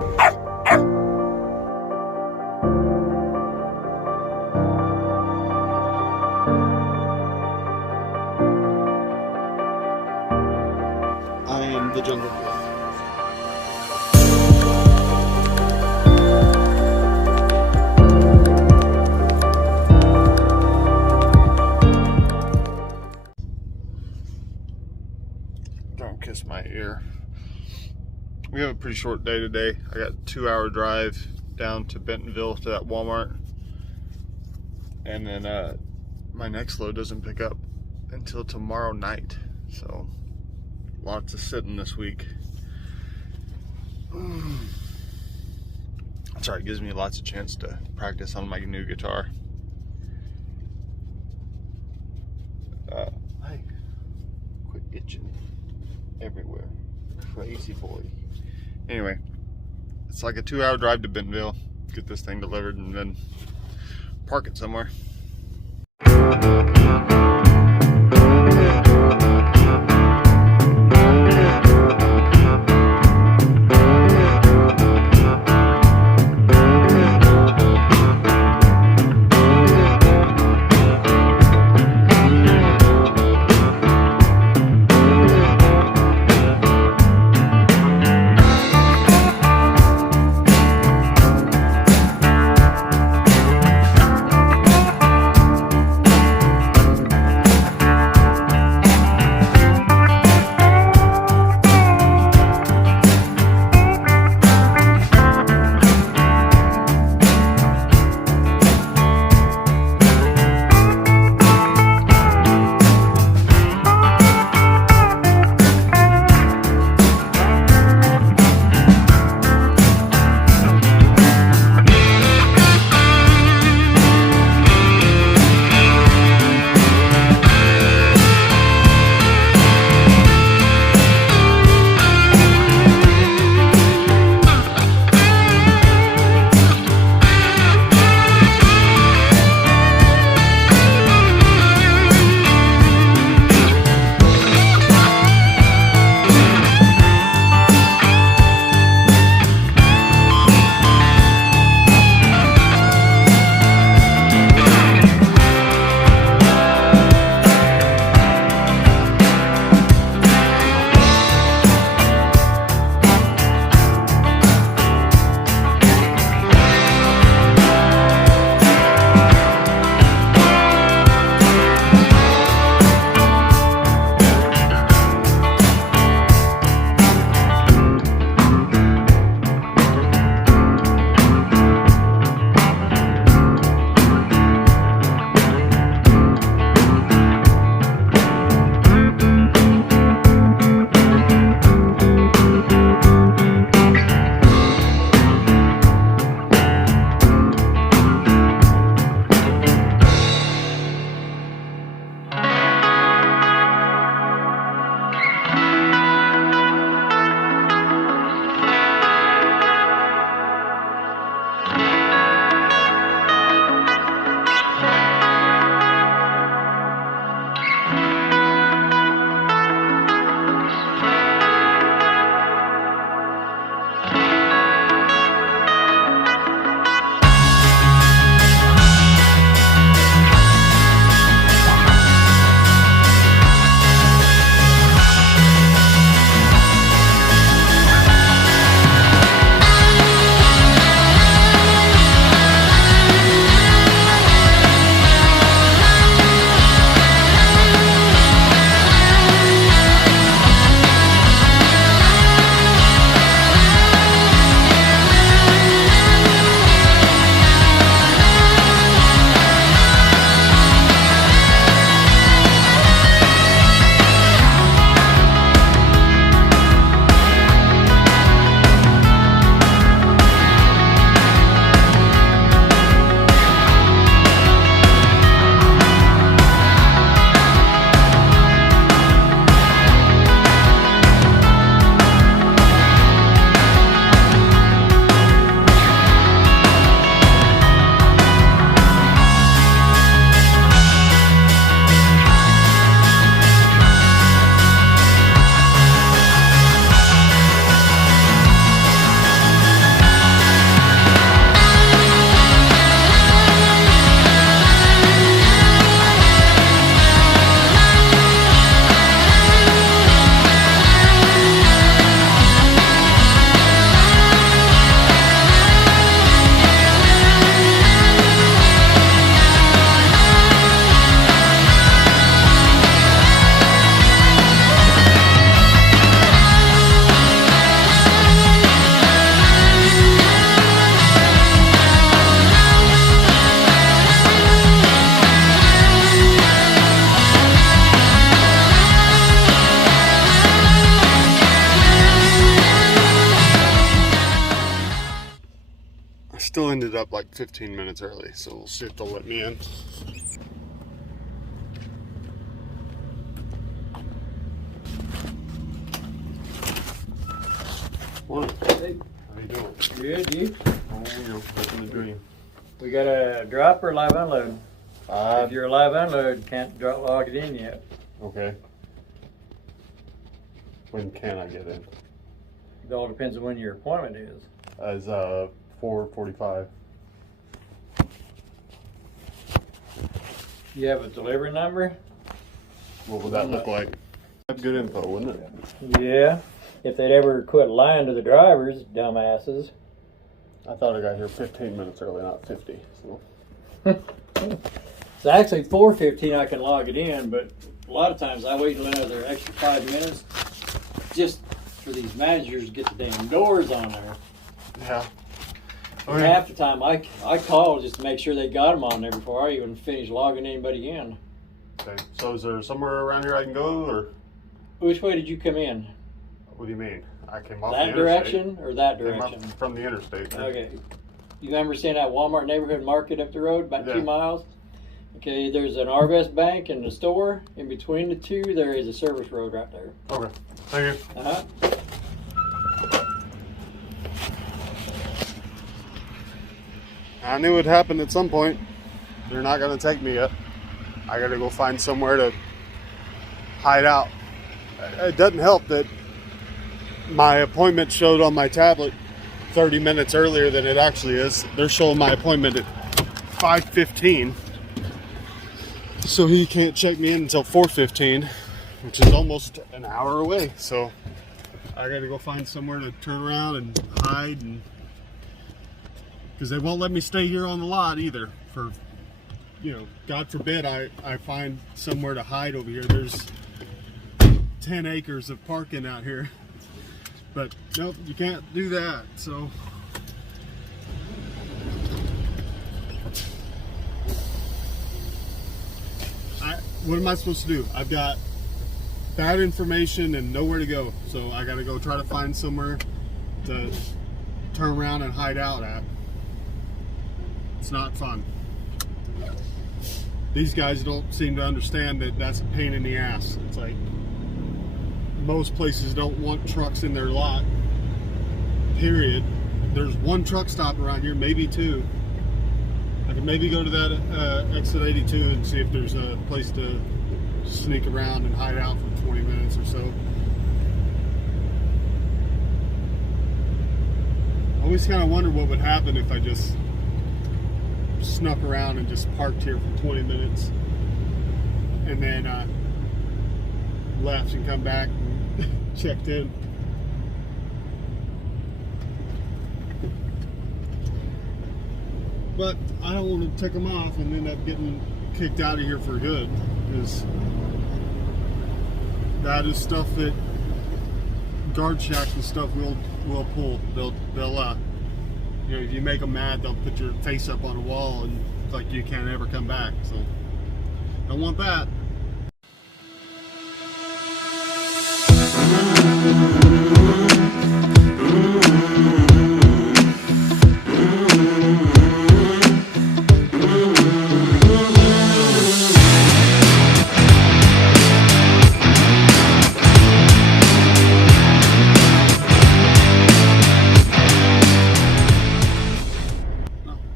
I am the Jungle Boy. Don't kiss my ear. We have a pretty short day today. I got a 2-hour drive down to Bentonville to that Walmart. And then my next load doesn't pick up until tomorrow night. So lots of sitting this week. Sorry, it gives me lots of chance to practice on my new guitar. Hey, quit itching everywhere. Crazy boy. Anyway, it's like a 2-hour drive to Bentonville. Get this thing delivered and then park it somewhere. still ended up like 15 minutes early, so we'll see if they'll let me in. Morning. Hey. How you doing? Good, you? Oh, you're living the dream. We got a drop or live unload? If you're a live unload, can't log it in yet. Okay. When can I get in? It all depends on when your appointment is. As 4:45. You have a delivery number? What would that look like? Have good info, wouldn't it? Yeah. If they'd ever quit lying to the drivers, dumbasses. I thought I got here 15 minutes early, not 50. So. It's actually 4:15 I can log it in, but a lot of times I wait another extra 5 minutes just for these managers to get the damn doors on there. Yeah. And half the time I call just to make sure they got them on there before I even finish logging anybody in. Okay. So is there somewhere around here I can go, or Which way did you come in? what do you mean? I came off That the interstate. direction or that Came up direction? from the interstate. Okay. You remember seeing that Walmart neighborhood market up the road, about Yeah. 2 miles? Okay, there's an Arvest Bank and a store. In between the two, there is a service road right there. Okay. Thank you. Uh-huh. I knew it happened at some point. They're not going to take me yet. I got to go find somewhere to hide out. It doesn't help that my appointment showed on my tablet 30 minutes earlier than it actually is. They're showing my appointment at 5:15. So he can't check me in until 4:15, which is almost an hour away. So I got to go find somewhere to turn around and hide, and because they won't let me stay here on the lot either. For, you know, God forbid I find somewhere to hide over here. There's 10 acres of parking out here, but nope, you can't do that. So what am I supposed to do? I've got bad information and nowhere to go, so I got to go try to find somewhere to turn around and hide out at. It's not fun. These guys don't seem to understand that that's a pain in the ass. It's like most places don't want trucks in their lot, period. There's one truck stop around here, maybe two. I could maybe go to that exit 82 and see if there's a place to sneak around and hide out for 20 minutes or so. I always kind of wonder what would happen if I just snuck around and just parked here for 20 minutes and then left and come back and checked in. But I don't want to tick them off and end up getting kicked out of here for good, because that is stuff that guard shacks and stuff will pull. They'll you know, if you make them mad, they'll put your face up on a wall and it's like you can't ever come back. So don't want that.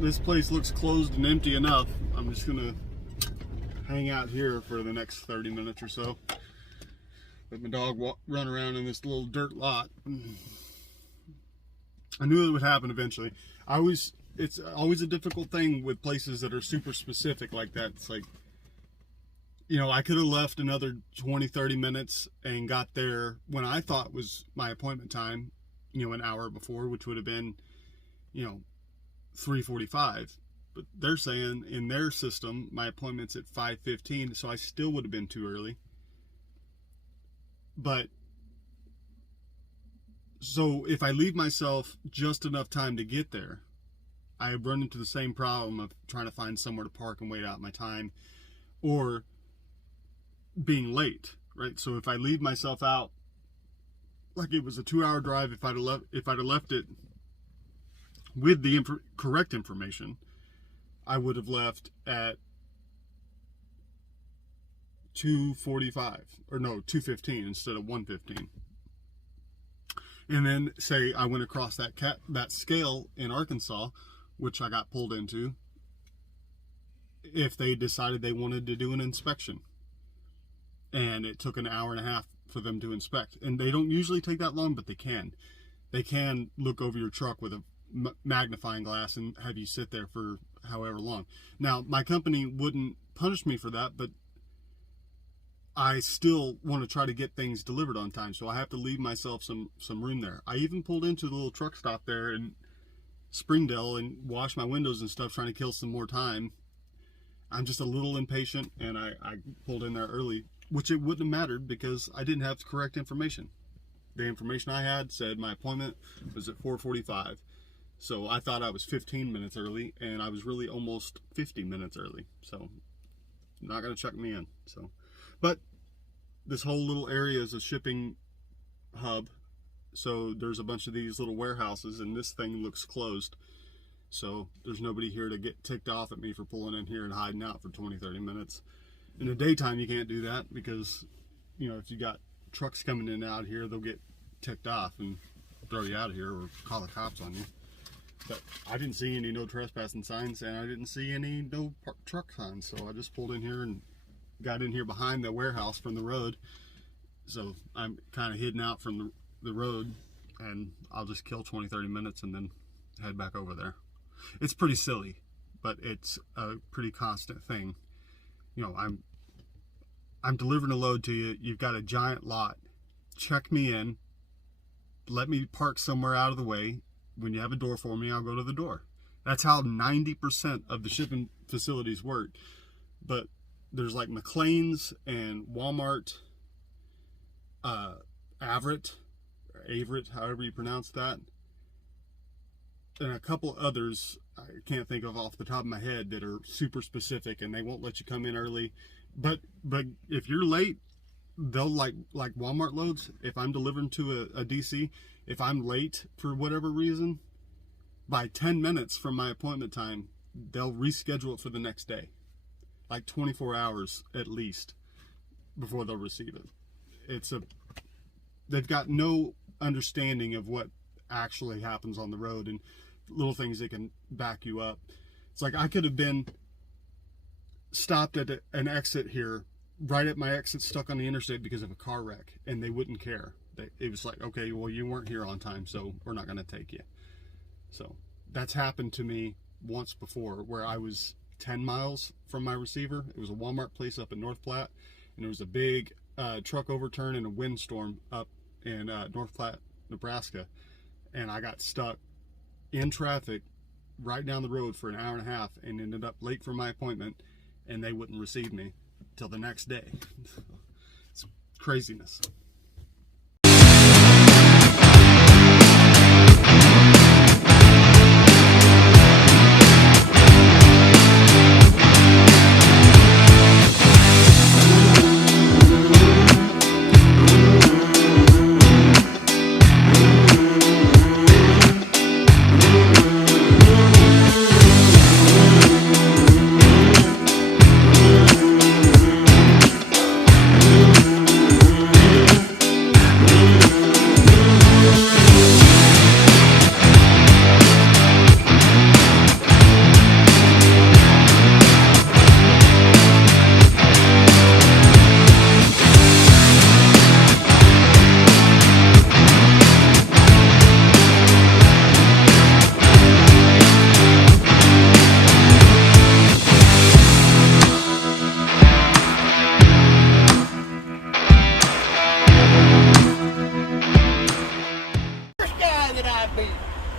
This place looks closed and empty enough. I'm just gonna hang out here for the next 30 minutes or so. Let my dog run around in this little dirt lot. I knew it would happen eventually. It's always a difficult thing with places that are super specific like that. It's like, you know, I could have left another 20-30 minutes and got there when I thought was my appointment time, you know, an hour before, which would have been, you know, 3:45, but they're saying in their system my appointment's at 5:15, so I still would have been too early. But so if I leave myself just enough time to get there, I run into the same problem of trying to find somewhere to park and wait out my time, or being late, right? So if I leave myself out like it was a 2-hour drive, if I'd have left it with the correct information, I would have left at 2:45 or no 2:15 instead of 1:15. And then say I went across that scale in Arkansas, which I got pulled into, if they decided they wanted to do an inspection. And it took an hour and a half for them to inspect. And they don't usually take that long, but they can. They can look over your truck with a magnifying glass and have you sit there for however long. Now, my company wouldn't punish me for that, but I still want to try to get things delivered on time, so I have to leave myself some room there. I even pulled into the little truck stop there in Springdale and washed my windows and stuff, trying to kill some more time. I'm just a little impatient, and I pulled in there early, which it wouldn't have mattered because I didn't have the correct information. The information I had said my appointment was at 4:45. So I thought I was 15 minutes early, and I was really almost 50 minutes early. So not going to check me in. So, but this whole little area is a shipping hub. So there's a bunch of these little warehouses, and this thing looks closed. So there's nobody here to get ticked off at me for pulling in here and hiding out for 20-30 minutes. In the daytime, you can't do that because, you know, if you got trucks coming in and out here, they'll get ticked off and throw you out of here or call the cops on you. But I didn't see any no trespassing signs, and I didn't see any no truck signs. So I just pulled in here and got in here behind the warehouse from the road. So I'm kind of hidden out from the road, and I'll just kill 20-30 minutes and then head back over there. It's pretty silly, but it's a pretty constant thing. You know, I'm delivering a load to you. You've got a giant lot. Check me in. Let me park somewhere out of the way. When you have a door for me, I'll go to the door. That's how 90% of the shipping facilities work. But there's like McLean's and Walmart, Averitt, however you pronounce that, and a couple others I can't think of off the top of my head that are super specific, and they won't let you come in early. But if you're late, they'll like Walmart loads. If I'm delivering to a DC, if I'm late for whatever reason, by 10 minutes from my appointment time, they'll reschedule it for the next day. Like 24 hours at least before they'll receive it. They've got no understanding of what actually happens on the road and little things that can back you up. It's like I could have been stopped at an exit here, right at my exit, stuck on the interstate because of a car wreck, and they wouldn't care. It was like, okay, well, you weren't here on time, so we're not going to take you. So that's happened to me once before, where I was 10 miles from my receiver. It was a Walmart place up in North Platte, and there was a big truck overturn and a windstorm up in North Platte, Nebraska, and I got stuck in traffic right down the road for an hour and a half and ended up late for my appointment, and they wouldn't receive me till the next day. It's craziness.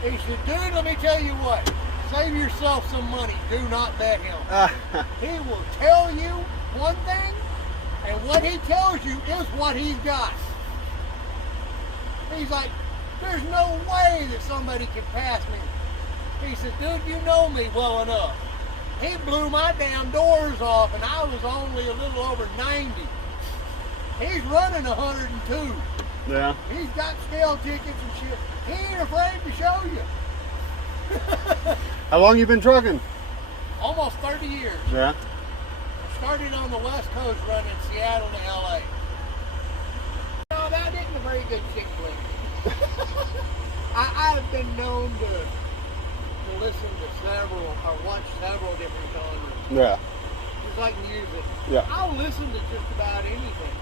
He said, dude, let me tell you what. Save yourself some money. Do not bet him. He will tell you one thing, and what he tells you is what he's got. He's like, there's no way that somebody can pass me. He said, dude, you know me well enough. He blew my damn doors off, and I was only a little over 90. He's running 102. Yeah. He's got scale tickets and shit. He ain't afraid to show you. How long you been trucking? Almost 30 years. Yeah. Started on the West Coast running Seattle to LA. No, that isn't a very good chick flick. I've been known to listen to several or watch several different genres. Yeah. Just like music. Yeah. I'll listen to just about anything.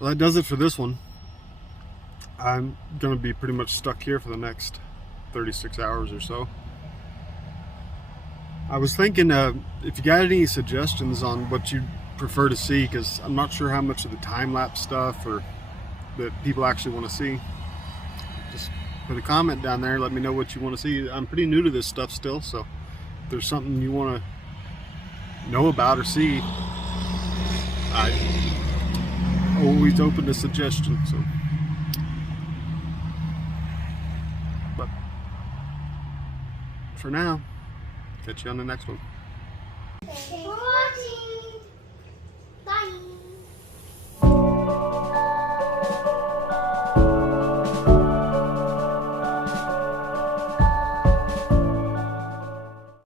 Well, that does it for this one. I'm going to be pretty much stuck here for the next 36 hours or so. I was thinking if you got any suggestions on what you prefer to see, because I'm not sure how much of the time-lapse stuff or that people actually want to see. Just put a comment down there, let me know what you want to see. I'm pretty new to this stuff still, so if there's something you want to know about or see, I'm always open to suggestions. So, but for now, catch you on the next one. Thanks for watching. Bye.